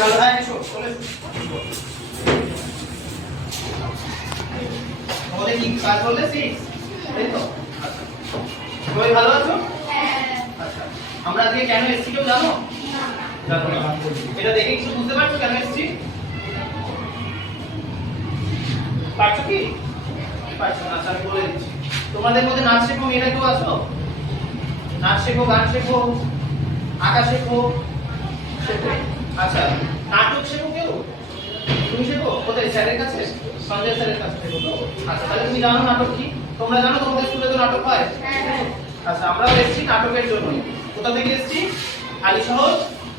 ভালো হয় এসো চলে তোমাদের কি কাজ করলে 6 তাই তো আচ্ছা সবাই ভালো আছো হ্যাঁ আচ্ছা আমরা আজকে কেন এসেছি কেউ জানো না জানো না এটা দেখে কিছু বুঝতে পারছো কেন এসেছি পারছো কি পারছো না আচ্ছা আমি বলে দিচ্ছি তোমাদের মধ্যে নাচ শেখো মেয়েরা কেউ আছো নাচ শেখো গান শেখো আঁকা শেখো আচ্ছা নাটক শেখো কেউ তুমি শেখো কোথায় স্যারের কাছে সঞ্জয় স্যারের কাছে শেখো তো আচ্ছা তাহলে তুমি জানো নাটক কি তোমরা জানো তোমাদের স্কুলে তো নাটক হয় হ্যাঁ আচ্ছা আমরাও এসেছি নাটকের জন্য কোথা থেকে এসেছি আলীশহর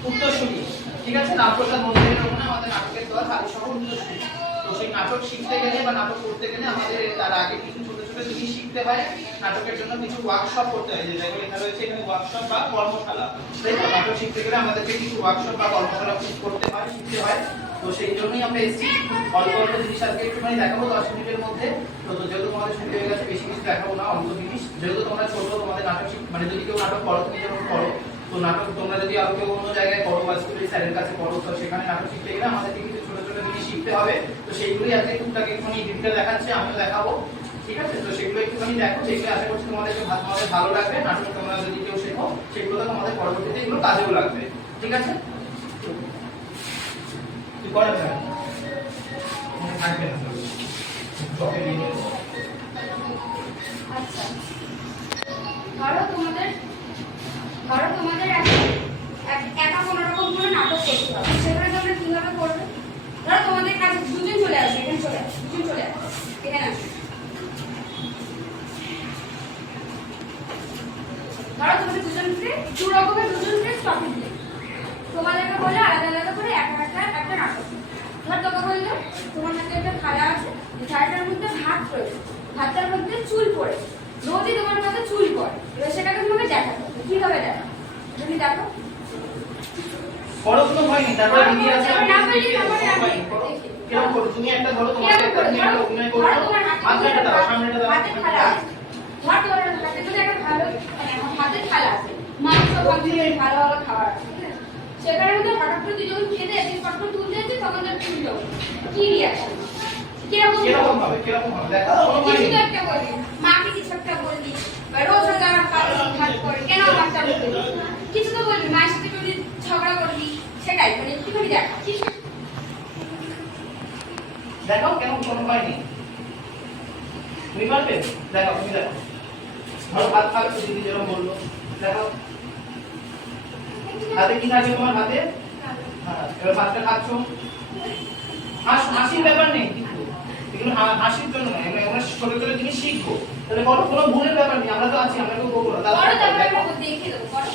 উত্তরসূরি ঠিক আছে রামপ্রসাদ মন্দিরের ওখানে আমাদের নাটকের দল আলীশহর উত্তরসূরি তো সেই নাটক শিখতে গেলে বা নাটক করতে গেলে আমাদের তার আগে কিছু ছোট ছোট জিনিস শিখতে হয় নাটকের জন্য কিছু ওয়ার্কশপ করতে হয় যেটা লেখা রয়েছে এখানে ওয়ার্কশপ বা কর্মশালা তাই তো নাটক শিখতে গেলে আমাদেরকে কিছু ওয়ার্কশপ বা কর্মশালা করতে হয় শিখতে হয় তো সেই জন্যই আমরা এসেছি অল্প অল্প জিনিস আজকে একটুখানি দেখাবো 10 মিনিটের মধ্যে তো যেহেতু তোমাদের ছুটি হয়ে গেছে বেশি কিছু দেখাবো না অল্প জিনিস যেহেতু তোমরা ছোট তোমাদের নাটক মানে যদি কেউ নাটক করো তুমি যেমন করো তো নাটক তোমরা যদি আরো কেউ অন্য জায়গায় করো বা স্কুলের স্যারের কাছে করো তো সেখানে নাটক শিখতে গেলে আমাদেরকে কিছু ছোট ছোট জিনিস শিখতে হবে তো সেইগুলোই আজকে টুকটাক একটুখানি ডিটেইল দেখাচ্ছে আমিও দেখাবো ঠিক আছে তো সেগুলো একটুখানি দেখো যেগুলো আশা করছি তোমাদের ভালো লাগবে নাটক তোমরা যদি কেউ শেখো সেগুলো তোমাদের পরবর্তীতে এগুলো কাজেও লাগবে ঠিক আছে কি করে স্যার থাকবে না চকে দিয়ে আচ্ছা ধরো তোমাদের একা কোনো রকম কোনো নাটক করতে হবে সেখানে তোমরা কিভাবে করবে ধরো তোমাদের কাছে দুজন চলে আসবে এখানে চলে আসবে দুজন চলে আসবে এখানে আসবে ধরো তোমাদের দুজনকে দু রকমের দুজনকে টপিক দিলে তোমাদেরকে বলে আলাদা আলাদা করে একটা নাটক ধর তোকে বললো তোমার হাতে একটা থালা আছে থালাটার মধ্যে ভাত রয়েছে ভাতটার মধ্যে চুল পড়ে রোজই তোমার মধ্যে চুল পড়ে এবার সেটাকে তোমাকে দেখাতে হবে কিভাবে দেখাবে তুমি দেখো পড়াশোনা হয়নি তারপর দিদি আছে না বলি তারপরে আমি কেন করো তুমি একটা ধরো তোমাকে একটা তুমি একটা অভিনয় করো মাঝখানটা দাও সামনেটা দাও হাতে থালা আছে ধর তোমার হাতে যদি একটা ভালো হাতে থালা আছে মাংস ভালো খাবার আছে সেখানে মধ্যে হঠাৎ করে দুজন খেতে এসে ফটো তুলতে এসে তখন তার তুলল কি রিয়াকশন কিরকম হবে দেখো কিছু একটা বলবি মাকে কিছু একটা বলবি বা রোজ রোজ আমার ভাত করে কেন আমারটা বলবি কিছু তো বলবি মায়ের সাথে যদি ঝগড়া করবি সেটাই মানে একটুখানি দেখা দেখো কেমন কোনো হয়নি তুমি পারবে দেখো তুমি দেখো ধরো ভাত খাচ্ছ দিদি যেরকম বললো দেখো হাতে কি থাকে তোমার হাতে এবার ভাতটা খাচ্ছ হাসির ব্যাপার নেই কিন্তু এগুলো হাসির জন্য নয় আমরা ছোট ছোট জিনিস শিখবো তাহলে বলো কোনো ভুলের ব্যাপার নেই আমরা তো আছি আমরা কেউ করবো না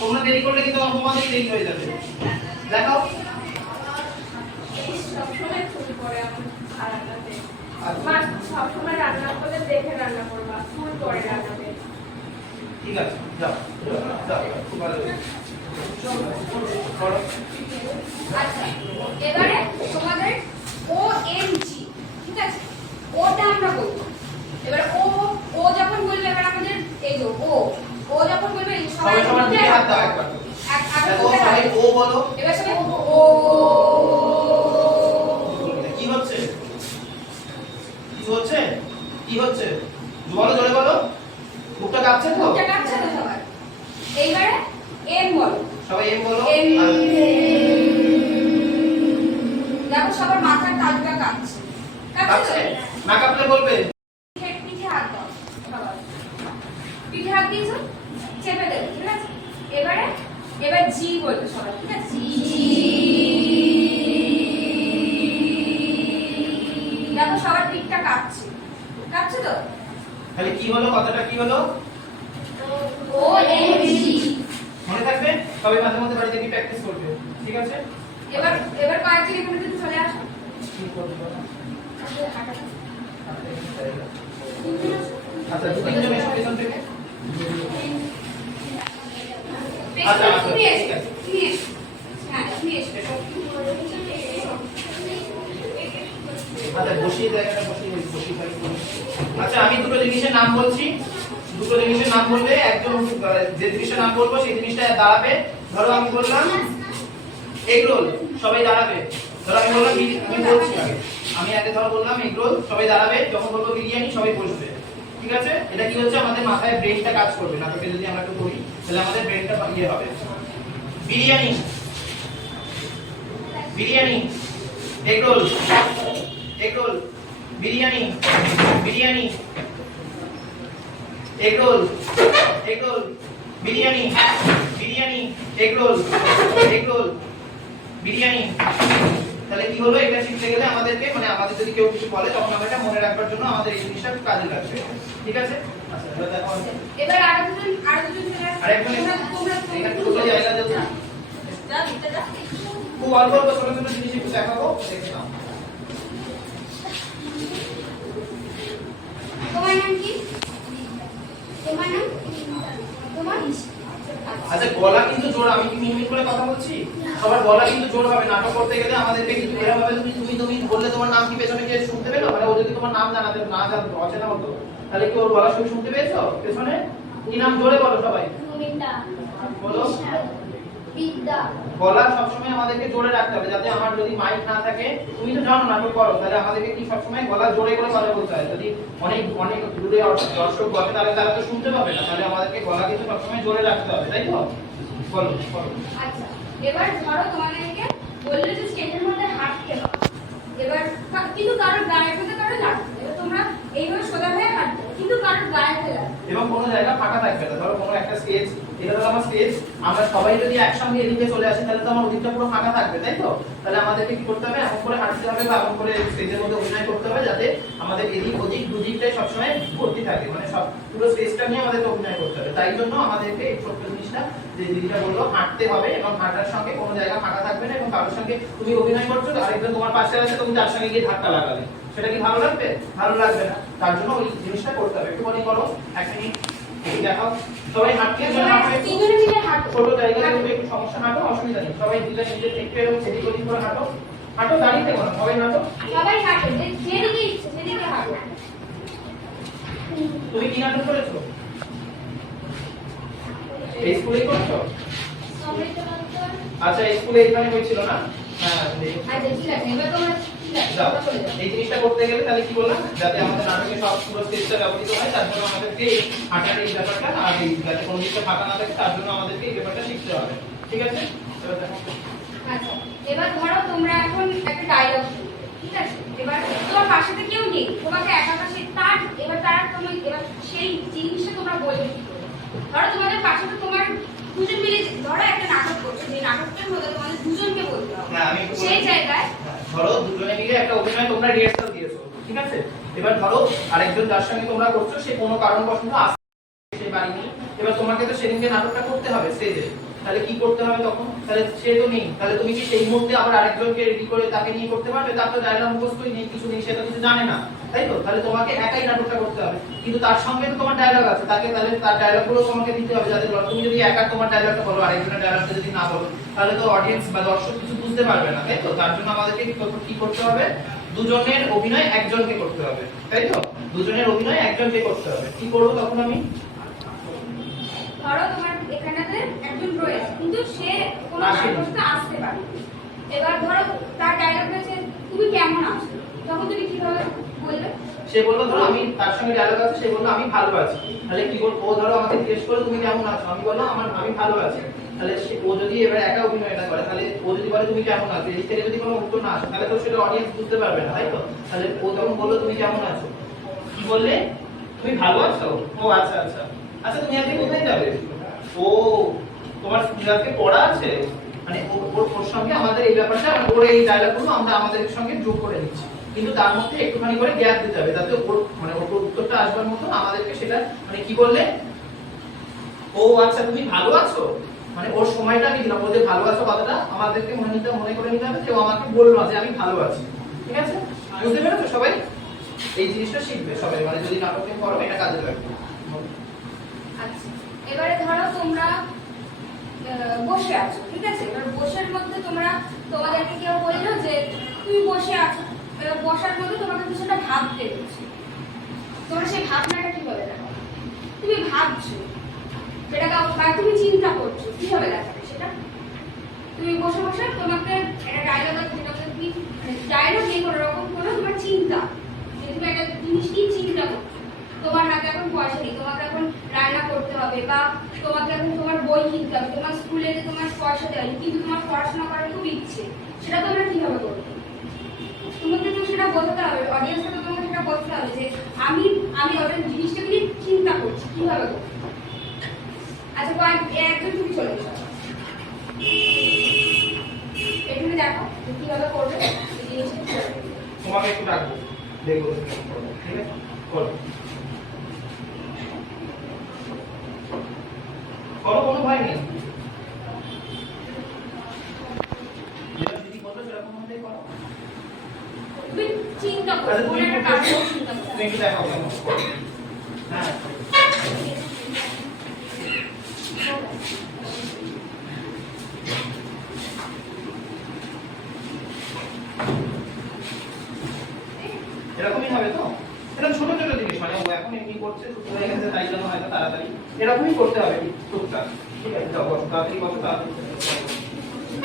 তোমরা দেরি করলে কিন্তু তোমাদের দেরি হয়ে যাবে দেখো সবসময় রান্না করলে দেখে রান্না করবা ফুল করে রান্না করবে ঠিক আছে যাও যাও খুব ভালো আচ্ছা এবারে তোমাদের ও এম জি ঠিক আছে ওটা আমরা বলবো এবার ও যখন বলবে এবার আমাদের এই যে ও যখন বলবে সবাই সবার দিকে হাত দাও একবার দেখো সবাই ও বলো এবার সবাই ও কি হচ্ছে কি হচ্ছে বলো জোরে বলো বুকটা কাঁপছে তো সবার এইবারে এম বলো সবাই এম বলো দেখো সবার মাথার তালুটা কাঁপছে না কাঁপলে বলবে পিঠে হাত দাও সবার পিঠে হাত দিয়েছো চেপে দেবে ঠিক আছে এবার জি বলবে সবাই ঠিক আছে দেখো সবার পিঠটা কাঁপছে তো তাহলে কি হলো কথাটা কি হলো ও এম জি মনে থাকবে সবাই মাঝে মধ্যে বাড়িতে গিয়ে প্র্যাকটিস করবে ঠিক আছে এবার কয়েকজন এখানে যদি চলে আসো কি করবে আচ্ছা দু তিনজন এসে পেছন থেকে আচ্ছা ঠিক আছে আচ্ছা বসিয়ে জায়গাটা বসিয়ে আচ্ছা আমি দুটো জিনিসের নাম বলছি দুটো জিনিসের নাম বললে একজন যে জিনিসটার নাম বলবো সেই জিনিসটা দাঁড়াবে ধরো আমি বললাম এগ রোল সবাই দাঁড়াবে। ধরো আমি বললাম আমি বলছি আগে, আমি আগে ধরো বললাম এগ রোল, সবাই দাঁড়াবে। যখন বলবো বিরিয়ানি সবাই বসবে, ঠিক আছে? এটা কি হচ্ছে, আমাদের মাথায় ব্রেনটা কাজ করবে। নাটকে যদি আমরা একটু করি তাহলে আমাদের ব্রেনটা ইয়ে হবে। Biryani, biryani, egg roll, egg roll, biryani, biryani, egg roll, egg roll, biryani, biryani, egg roll, egg roll, biryani. তাহলে কি হলো, এটা শিখতে গেলে আমাদেরকে মানে আমাদের যদি কেউ কিছু বলে তখন আমরা এটা মনে রাখবার জন্য আমাদের এই জিনিসটা কাজে লাগবে, ঠিক আছে? আচ্ছা এবার দেখো, এবার আরেকজন চলে আসছে। আরেকজন তোমরা এখানে ছোট জায়গা দেবো, যা দিতে যা। খুব অল্প অল্প ছোট ছোট জিনিস একটু দেখাবো, দেখে নাও। তোমার নাম কি? তোমার নাম? তোমার? আচ্ছা গলা কিন্তু জোর, আমি কি মিনমিন করে কথা বলছি? সবার গলা কিন্তু জোর হবে। নাটক করতে গেলে আমাদেরকে কিন্তু এরকম ভাবে তুমি বললে তোমার নাম কি পেছনে কে শুনতে পেলো? মানে ও যদি তোমার নাম জানাতে না জানতো, অচেনা হতো, তাহলে কি ওর গলা শুনে শুনতে পেয়েছো পেছনে? কি নাম জোরে বলো সবাই, সুমিতা। বলো। বিদ্যা। গলা সবসময় আমাদেরকে জোরে রাখতে হবে, যাতে আমার যদি মাইক না থাকে, তুমি তো জানো নাটক করো, তাহলে আমাদেরকে কি সবসময় গলা জোরে করে কথা বলতে হয়। যদি অনেক অনেক দূরে দর্শক বসে তাহলে তারা তো শুনতে পাবে না, তাহলে আমাদেরকে গলা কিন্তু সবসময় জোরে রাখতে হবে, তাই তো? বলো বলো। আচ্ছা এবার ধরো তোমাদেরকে বললে যে স্টেজের মধ্যে হাঁটতে হবে। এবার কিন্তু কারোর গায়ে হাতে কারো লাগবে। এবার তোমরা এইভাবে সোজা হয়ে হাঁটবে, কিন্তু কারোর গায়ে হাতে লাগবে। এবং কোনো জায়গা ফাঁকা থাকবে না। ধরো কোনো একটা স্টেজ, এটা ধরো আমার স্টেজ, আমরা সবাই যদি একসঙ্গে এদিকে চলে আসি তাহলে তো আমার ওদিকটা পুরো ফাঁকা থাকবে, তাই তো? তাহলে আমাদেরকে কি করতে হবে, এমন করে হাঁটতে হবে বা এমন করে স্টেজের মধ্যে অভিনয় করতে হবে যাতে আমাদের এদিক ওদিক দুদিকটাই সবসময় ভর্তি থাকে, মানে সব পুরো স্টেজটা নিয়ে আমাদেরকে অভিনয় করতে হবে। তাই জন্য আমাদেরকে এই ছোট্ট জিনিসটা যে দিদিটা বললো, হাঁটতে হবে এবং হাঁটার সঙ্গে কোনো জায়গা ফাঁকা থাকবে না, এবং কারোর সঙ্গে তুমি অভিনয় করছো আরেকজন তোমার পাশে আছে, তুমি তার সঙ্গে গিয়ে ধাক্কা লাগাবে, সেটা কি ভালো লাগবে? ভালো লাগবে না। তার জন্য ওই জিনিসটা করতে হবে। একটু মনে করো, এক মিনিট দেখাও, সবাই হাঁটতে তিনজনে মিলে হাঁটো। ছোট জায়গায় একটু সমস্যা, হাঁটো, অসুবিধা নেই। সবাই দিলে নিজে একটু এরকম সেদিক ওদিক করে হাঁটো, হাঁটো, দাঁড়িয়ে থেকো না, সবাই হাঁটো। সবাই হাঁটো, যেদিকে ইচ্ছে সেদিকে হাঁটো। তুমি কি নাটক করেছো? এই স্কুলেই করছো? আচ্ছা এই স্কুলে এখানে হয়েছিল না? হ্যাঁ আচ্ছা ঠিক আছে, এবার তোমরা যাও। এই জিনিসটা করতে গেলে তাহলে কি বললাম, যাতে আমাদের নাটকে সব পুরো স্টেজটা ব্যবহৃত হয়, তার জন্য আমাদেরকে এই হাঁটার এই ব্যাপারটা আর এই যাতে কোনো দিকটা ফাঁকা না থাকে তার জন্য আমাদেরকে এই ব্যাপারটা শিখতে হবে, ঠিক আছে? এবার দেখো। আচ্ছা এবার ধরো তোমরা এখন একটা ডায়লগ, ঠিক আছে? এবার তোমার পাশে তো কেউ নেই, তোমাকে একা পাশে তার, এবার তার তুমি এবার সেই জিনিসটা তোমরা বলবে কি করে? ধরো তোমাদের পাশে তো তোমার দুজন মিলে, ধরো একটা নাটক করছো, যে নাটকটার মধ্যে তোমাদের দুজনকে বলতে হবে। হ্যাঁ আমি একটু সেই জায়গায় ধরো দুজনে মিলে একটা অভিনয় তোমরা রিহার্সাল দিয়েছো, ঠিক আছে? এবার ধরো আরেকজন যার সঙ্গে তোমরা করছো সে কোনো কারণবশত আসতে পারেনি, এবার তোমাকে তো সেদিনকে নাটকটা করতে হবে স্টেজে, তাহলে কি করতে হবে তখন? তাহলে সে তো নেই, তাহলে তুমি কি সেই মুহূর্তে আবার আরেকজনকে রেডি করে তাকে নিয়ে করতে পারবে? তার তো ডায়লগ মুখস্থই নেই, কিছু নেই, সেটা কিছু জানে না, তাই তো? তাহলে তোমাকে একাই নাটকটা করতে হবে, কিন্তু তার সঙ্গে তো তোমার ডায়লগ আছে, তাকে তাহলে তার ডায়লগগুলো তোমাকে দিতে হবে, যাতে তুমি যদি একা তোমার ডায়লগটা বলো আরেকজনের ডায়লগটা যদি না বলো তাহলে তো অডিয়েন্স বা দর্শক কিছু বুঝতে পারবে না, তাই তো? তার জন্য আমাদেরকে কি করতে হবে, দুজনের অভিনয় একজনকে করতে হবে, তাই তো? দুজনের অভিনয় একজনকে করতে হবে। কি করবো তখন আমি? ধরো তোমার এখানেতে একজন রয়েছে কিন্তু সে কোনো কারণবশত আসতে পারে। এবার ধরো তার ডায়লগ হচ্ছে তুমি কেমন আছো, তখন তুমি কিভাবে বলবে? সে বললো ধরো আমি, তার সঙ্গে ডায়লগ আছে, সে বললো আমি ভালো আছি, তাহলে কি বলবো? ও ধরো আমাকে জিজ্ঞেস করলো তুমি কেমন আছো, আমি বললাম আমি ভালো আছি, তাহলে ও যদি এবার একা অভিনয়টা করে, তাহলে ও যদি বলে তুমি কেমন আছো, এই থেকে যদি কোনো উত্তর না আসে তাহলে তো সেটা অডিয়েন্স বুঝতে পারবে না, তাই তো? তাহলে ও যখন বললো তুমি কেমন আছো, কি বললে? তুমি ভালো আছো? ও আচ্ছা আচ্ছা আচ্ছা, তুমি আজকে কোথায় যাবে? ও তোমার স্কুলে আজকে পড়া আছে, মানে ওর সঙ্গে আমাদের এই ব্যাপারটা, ওর এই ডায়লগগুলো আমরা আমাদের সঙ্গে যোগ করে নিচ্ছি, কিন্তু তার মধ্যে একটুখানি করে গ্যাপ দিতে হবে, যাতে ওর মানে ওর উত্তরটা আসবার মতো আমাদেরকে সেটা, মানে কি বললে? ও আচ্ছা তুমি ভালো আছো, মানে ওর সময়টা আমি দিলাম, ও যে ভালো আছো কথাটা আমাদেরকে মনে করে নিতে হবে যে ও আমাকে বললো যে আমি ভালো আছি, ঠিক আছে? বুঝতে পেরেছো সবাই? এই জিনিসটা শিখবে সবাই, মানে যদি নাটকে করো এটা কাজে লাগবে। আচ্ছা এবারে ধরো তোমরা বসে আছো, ঠিক আছে? এবার বসের মধ্যে তোমাদেরকে কেউ বললো যে তুমি বসে আছো, এবার বসার মধ্যে তোমাকে কিছুটা ভাবতে হচ্ছে, তোমরা সেই ভাবনাটা কিভাবে দেখো? তুমি ভাবছো সেটাকে, বা তুমি চিন্তা করছো, কিভাবে দেখাবে সেটা? তুমি বসে বসে তোমাকে একটা ডায়লগ আছে, যেটা তুমি ডায়লগ নেই কোনো রকম কোনো তোমার চিন্তা, যে তুমি একটা জিনিস নিয়ে চিন্তা করছো, তোমার হাতে এখন পয়সা নেই, তোমাকে এখন রান্না করতে হবে বা তোমাকে এখন তোমার বই কিনতে হবে, তোমার স্কুলে যে তোমার পয়সা দেওয়া নেই, কিন্তু তোমার পড়াশোনা করার খুব ইচ্ছে, সেটা তোমরা কিভাবে করবে? তোমাকে তো সেটা বোঝাতে হবে, অডিয়েন্সকে তো তোমাকে সেটা বলতে হবে যে আমি আমি ওদের জিনিসটাকে নিয়ে চিন্তা করছি কিভাবে করবো। আচ্ছা একজন তুমি চলে এসো, এখানে দেখো যে কিভাবে করবে এই জিনিসটা। তোমাকে একটু ডাকবো, দেখবো তুমি কেমন করবে, ঠিক আছে? করো করো, কোনো ভয় নেই। যেটা দিদি বলবে সেরকম ভাবেই করো। তুমি চিন্তা করো, কোনো একটা কাজ করো, চিন্তা করো। তুমি একটু দেখাও কেমন করবে। হ্যাঁ এরকমই হবে তো? এরকম ছোট ছোট জিনিস, মানে ও এখন এমনি করছে, শুরু হয়ে গেছে, তাই জন্য হয়তো তাড়াতাড়ি এরকমই করতে হবে টুকটাক। ঠিক আছে, যাও কত তাড়াতাড়ি কত তাড়াতাড়ি।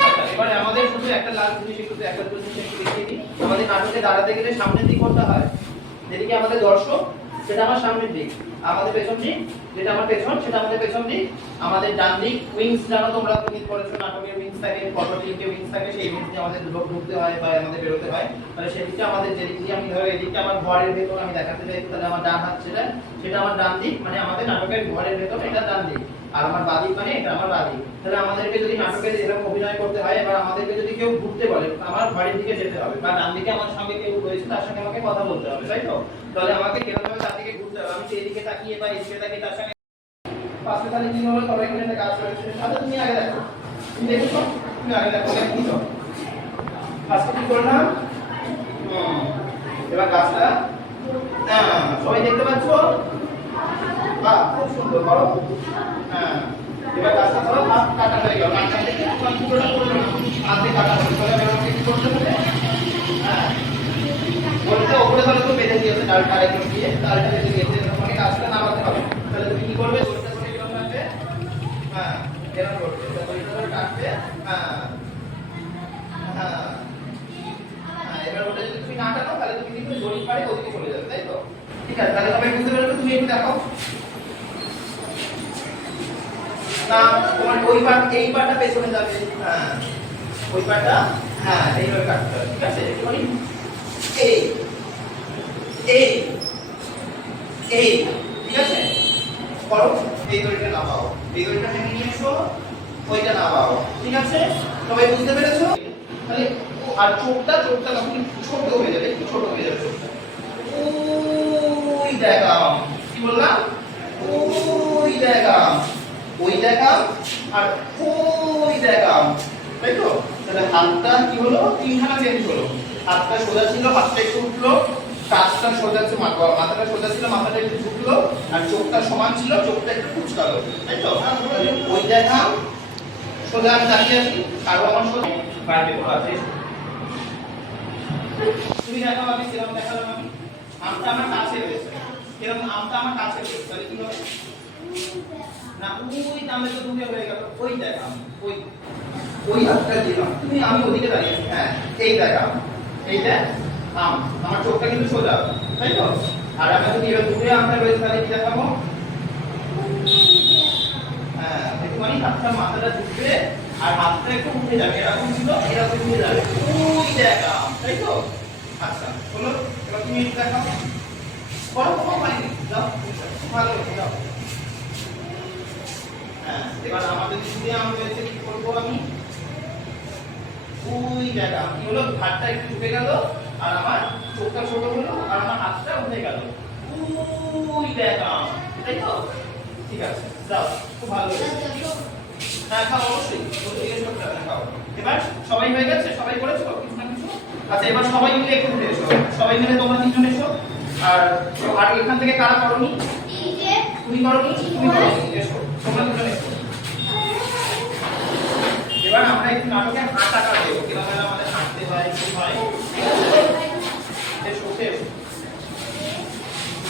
আচ্ছা, এবারে আমাদের শুধু একটা লাল জিনিস একটু একটা জিনিস একটু দেখিয়ে দিই। আমাদের নাটকে দাঁড়াতে গেলে সামনের দিক করতে হয়, যেদিকে আমাদের দর্শক সেটা আমার সামনের দিক, আমাদের পেছন দিক যেটা আমার পেছন সেটা আমাদের পেছন দিক, আমাদের ডান দিক উইংস, জানো তোমরা তুমি পড়েছো নাটকের উইংস থাকে, ফটোটিকে উইংস থাকে, সেই উইংস দিয়ে আমাদের ঢুকতে হয় বা আমাদের বেরোতে হয়। তাহলে সেদিকটা আমাদের যেদিক দিয়ে আমি ধরো এদিকটা আমার ঘরের ভেতর আমি দেখাতে চাই, তাহলে আমার ডান হাত সেটা সেটা আমার ডান দিক, মানে আমাদের নাটকের ঘরের ভেতর এটা ডান দিক, আর আমার বাঁ দিক মানে এটা আমার বাঁ দিক। তাহলে আমাদেরকে যদি নাটকে এরকম অভিনয় করতে হয়, এবার আমাদেরকে যদি কেউ ঘুরতে বলে আমার ঘরের দিকে যেতে হবে, বা ডান দিকে আমার সঙ্গে কেউ রয়েছে তার সঙ্গে আমাকে কথা বলতে হবে, তাই তো? তাহলে আমাকে কিরকম ভাবে তার দিকে ঘুরতে হবে, আমি তো এদিকে তাকিয়ে বা এদিকে তাকিয়ে তার সঙ্গে পাশে তাহলে কি হলো, সবাই এখানে একটা কাজ করেছে। আচ্ছা তুমি আগে দেখো, তুমি দেখছো, তুমি আগে দেখো কেন কি করো। ফার্স্টে কি করলাম, এবার গাছটা সবাই দেখতে পাচ্ছ, বাহ খুব সুন্দর করো। হ্যাঁ এবার গাছটা ধরো হাত কাটা হয়ে গেল, মাঝখান থেকে তোমার পুরোটা করবে না, হাতে কাটা হয়ে গেল, এবার আমাকে কি করতে হবে, হ্যাঁ বলতে ওপরে ধরো তো বেঁধে দিয়েছে ডালটা একদম দিয়ে, ডালটা বেঁধে দিয়েছে, তোমাকে গাছটা নামাতে হবে। তাহলে তুমি কি করবে, দড়িটা ধরে এরকম রাখবে, হ্যাঁ এরকম করবে, দড়িটা ধরে টানবে, হ্যাঁ হ্যাঁ হ্যাঁ। এবার ওটা যদি তুমি না টানো তাহলে তুমি কি করে দড়ি পাড়ে ওদিকে চলে যাবে, তাই তো? ঠিক আছে, তাহলে সবাই বুঝতে পারবে, তুমি একটু দেখো না, তোমার ওই পার্ট এই পার্টটা পেছনে যাবে, হ্যাঁ ওই পার্টটা, হ্যাঁ এইভাবে কাটতে হবে, ঠিক আছে? একটুখানি এই এই এই, ঠিক আছে করো, এই দড়িটা নামাও, এই দড়িটা টেনে নিয়ে এসো, ওইটা নামাও, ঠিক আছে? সবাই বুঝতে পেরেছো? তাহলে আর চোখটা তখন ছোট হয়ে যাবে, একটু ছোট হয়ে যাবে চোখটা। ওই দেখাম, কি বললাম, ওই দেখাম, ওই দেখাম আর ওই দেখাম, তাই তো? তাহলে হাতটা কি হলো, তিনখানা চেঞ্জ হলো, হাতটা সোজা ছিল, হাতটা একটু উঠলো, কাঁচটা সোজা ছিল, মাথাটা সোজা ছিল, মাথাটা একটু ঝুঁকলো, আর চোখটা সমান ছিল, চোখটা একটু কুচকালো, তাই তো? ওই দেখাম, সোজা আমি দাঁড়িয়ে আছি, কারো আমার সোজা বাইরে বলা আছে, তুমি দেখাও, আমি কিরকম দেখালাম, আমি আমটা আমার কাছে রয়েছে, কিরকম আমটা আমার কাছে রয়েছে, তাহলে কি হবে না, ওই দামে তো দূরে হয়ে গেল, ওই দেখাম, ওই ওই হাতটা দিলাম, তুমি আমি ওদিকে দাঁড়িয়ে আছি, হ্যাঁ এই দেখাম, এইটা আম, আমার চোখটা কিন্তু সোজা, তাই তো? আর আমি যদি এবার দূরে আমটা রয়েছে তাহলে কি দেখাবো, হ্যাঁ একটুখানি হাতটা মাথাটা ঝুঁকবে আর হাতটা একটু উঠে যাবে, এরকম ছিল এরকম উঠে যাবে, ওই দেখাম, তাই তো? আচ্ছা হলো, এবার তুমি একটু দেখাও, বড় কোনো পাইনি, যাও ভালো যাও। হ্যাঁ এবার আমাদের দূরে আম রয়েছে, কি করবো আমি, ওই দেখাম, কি হলো, হাতটা একটু ঝুঁকে গেল আর আমার চোখটা ছোট হলো আর আমার হাতটা উঠে গেল, ওই দেখাম, তাই তো? ঠিক আছে যাও, খুব ভালো হয়েছে। হ্যাঁ খাও অবশ্যই, খাও। এবার সবাই হয়ে গেছে, সবাই করেছো কিছু না কিছু? আচ্ছা এবার সবাই মিলে একটু ঘুরে এসো, সবাই মিলে তোমরা তিনজন এসো, আর আর এখান থেকে কারা করনি, তুমি করনি, তুমি করনি, এসো তোমরা তিনজন এসো। এবার আমরা একটু নাটকে হাঁটাটা দেবো, কিভাবে আমাদের হাঁটতে হয় কি হয়, এসো এসো।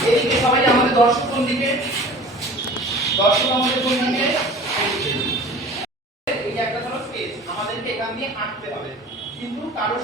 এদিকে সবাই আমাদের দর্শক কোন দিকে, দর্শক আমাদের কোন দিকে, এই যে একটা ধরো স্পেস, আমাদেরকে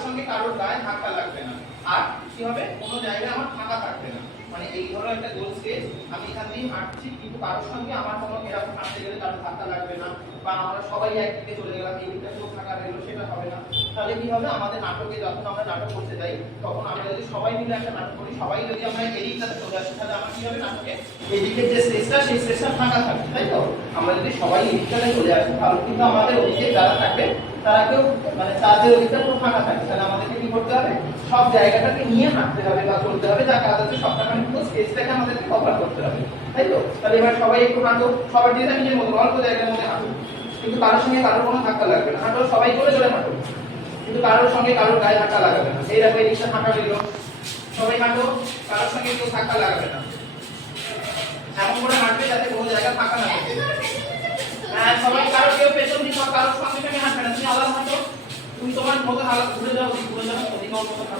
সঙ্গে কারোর গায়ে ধাক্কা লাগবে না, আর কি হবে কোনো জায়গায় আমার ফাঁকা থাকবে না। মানে এই ধরো একটা গোল স্কেচ, আমি এখান দিয়ে হাঁটছি কিন্তু কারোর সঙ্গে আমার কোনো এরকম হাঁটতে গেলে কারোর ধাক্কা লাগবে না, বা আমরা সবাই একদিকে চলে গেলাম এই দিকটা কেউ ফাঁকা রইলো সেটা হবে না। তাহলে কি হবে আমাদের নাটকে যখন আমরা নাটক করতে যাই তখন আমরা যদি সবাই মিলে একটা নাটক করি, সবাই যদি আমরা এদিকটাতে চলে আসি তাহলে আমার কি হবে নাটকে এদিকে যে স্পেসটা সেই স্পেসটা ফাঁকা থাকবে, তাই তো? আমরা যদি সবাই এদিকটাতে চলে আসি তাহলে কিন্তু আমাদের ওদিকে যারা থাকবে তারা কেউ মানে তাদের ওদিকটা পুরো ফাঁকা থাকবে। তাহলে আমাদেরকে কি করতে হবে সব জায়গাটাকে নিয়ে হাঁটতে হবে বা চলতে হবে, যা কাজ হচ্ছে সবটাখানি পুরো স্পেসটাকে আমাদেরকে কভার করতে হবে, তাই তো? তাহলে এবার সবাই একটু হাঁটো, সবার দিকে নিজের মতো অল্প জায়গার মধ্যে হাঁটো, কিন্তু কারোর সঙ্গে কারোর কোনো ধাক্কা লাগবে না। হাঁটো সবাই করে চলে হাঁটো, কিন্তু কারোর সঙ্গে কারোর গায়ে ধাক্কা লাগাবে না। এই দেখো এই দিকটা ফাঁকা রইল, সবাই হাঁটো, কারোর সঙ্গে কেউ ধাক্কা লাগাবে না। এমন করে হাঁটবে যাতে কোনো জায়গা ফাঁকা না থাকে। হ্যাঁ, সবাই কারোর কেউ পেছন দিকে কারোর সঙ্গে সঙ্গে হাঁটবে না, তুমি আলাদা হাঁটো, তুমি তোমার মতো আলাদা ঘুরে যাও, ওদিকে মতো হাঁটো।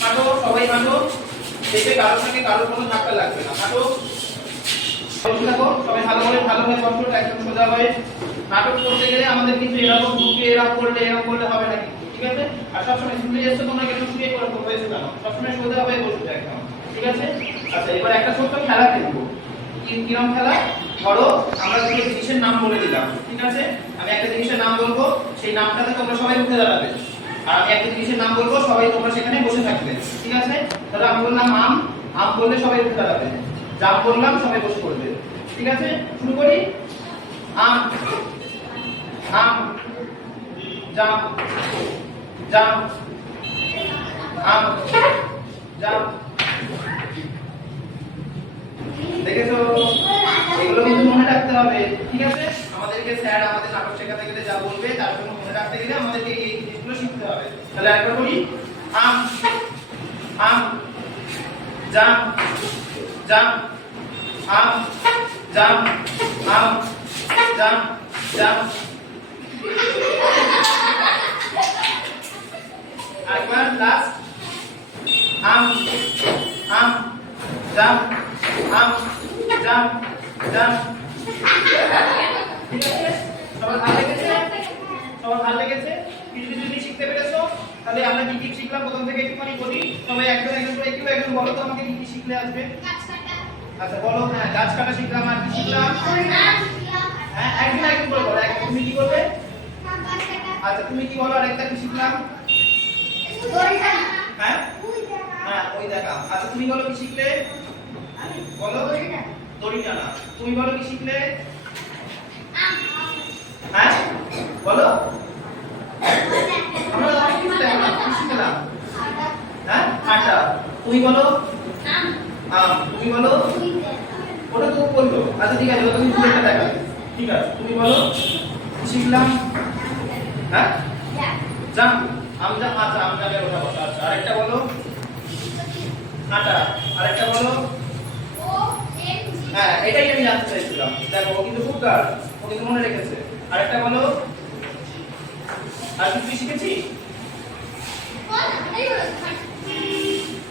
হাঁটো সবাই হাঁটো, দেখবে কারোর সঙ্গে কারোর কোনো ধাক্কা লাগবে না। হাঁটো দেখো সবাই ভালোভাবে কন্ট্রোল একদম সোজা হয়ে। নাটক করতে গেলে আমাদের কিন্তু এরকম ঢুকে এরকম করলে হবে না, ঠিক আছে? আর সবসময় শুনে যাচ্ছে তোমরা কেন শুয়ে করে হয়েছে কেন, সবসময় সোজা হয়ে বসবে একদম, ঠিক আছে? আচ্ছা, এবার একটা ছোট্ট খেলা খেলবো। কিরকম খেলা? ধরো আমরা দুটো জিনিসের নাম বলে দিলাম, ঠিক আছে? আমি একটা জিনিসের নাম বলবো, সেই নামটাতে তোমরা সবাই উঠে দাঁড়াবে, আর আমি একটা জিনিসের নাম বলবো, সবাই তোমরা সেখানে বসে থাকবে, ঠিক আছে? তাহলে আমি বললাম আম, আম বললে সবাই উঠে দাঁড়াবে, জাম বললাম সবাই বসে পড়বে, ঠিক আছে? শুরু করি। আম, আম, জাম, জাম, আম, জাম। দেখেছো? এগুলো কিন্তু মনে রাখতে হবে, ঠিক আছে? আমাদেরকে স্যার আমাদের নাটক শেখাতে গেলে যা বলবে তার জন্য মনে রাখতে গেলে আমাদেরকে এই জিনিসগুলো শিখতে হবে। তাহলে আরেকবার বলি, আম, আম, জাম, জাম, আম, জাম, আম, জাম, জাম। আরেকবার লাস্ট, আম, আম, জাম, আম, জাম, জাম। ঠিক আছে? সবার ভালো লেগেছে? সবার ভালো লেগেছে? কিছু কিছু জিনিস শিখতে পেরেছো? তাহলে আমরা কি কি শিখলাম প্রথম থেকে একটুখানি বলি। সবাই একজন একজন বলো তো আমাকে কি কি শিখলে আসবে। আচ্ছা বলো। হ্যাঁ, গাছ কাটা শিখলাম, আর কি শিখলাম? হ্যাঁ, একজন করে বলো। তুমি কি করবে? আচ্ছা তুমি কি বলো? আরেকটা কি শিখলাম? হ্যাঁ হ্যাঁ, ওই দেখা। আচ্ছা তুমি বলো কি শিখলে? বলো। দড়ি টানা। তুমি বলো কি শিখলে? হ্যাঁ বলো। আমরা কি শিখলাম? হ্যাঁ, আটা। তুমি বলো? আম। তুমি বলো? ওটা তো বললো। আচ্ছা ঠিক আছে, তুমি পুরোটা দেখা। ঠিক আছে, তুমি বলো কি শিখলাম? হ্যাঁ, জাম। আম জাম। আচ্ছা, আম জামের ওটা কথা। আচ্ছা আরেকটা বলো। আটা। আরেকটা বলো। হ্যাঁ, এটাই আমি জানতে চাইছিলাম। দেখো ও কিন্তু খুব গাঢ়, ও কিন্তু মনে রেখেছে। আরেকটা বলো। আর কি শিখেছি?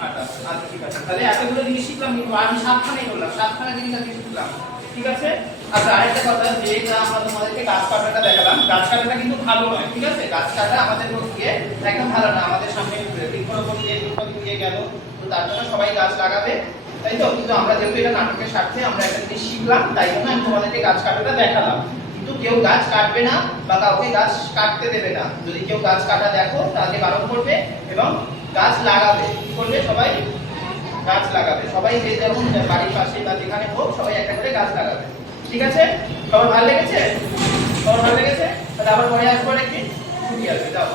আটা। আচ্ছা ঠিক আছে, তাহলে এতগুলো জিনিস শিখলাম, কিন্তু আমি 7খানেই বললাম, 7খানা জিনিস আজকে শিখলাম, ঠিক আছে? আচ্ছা আরেকটা কথা, যেটা আমরা তোমাদেরকে গাছ কাটাটা দেখালাম, গাছ কাটাটা কিন্তু ভালো নয়, ঠিক আছে? গাছ কাটা আমাদের পক্ষে একদম ভালো না। আমাদের সামনে বৃক্ষরোপণ দিয়ে গেল, তো তার জন্য সবাই গাছ লাগাবে, তাই তো? কিন্তু আমরা যেহেতু এটা নাটকের স্বার্থে আমরা একটা জিনিস শিখলাম, তাই জন্য আমি তোমাদেরকে গাছ কাটাটা দেখালাম। কিন্তু কেউ গাছ কাটবে না বা কাউকে গাছ কাটতে দেবে না। যদি কেউ গাছ কাটা দেখো তাহলে বারণ করবে এবং গাছ লাগাবে। কি করবে? সবাই গাছ লাগাবে। সবাই যে যেমন বাড়ির পাশে বা যেখানে হোক সবাই একটা করে গাছ লাগাবে, ঠিক আছে? সবার ভালো লেগেছে? সবার ভালো লেগেছে? তাহলে আবার পরে আসবো, একদিন ছুটি আসবে, যাও।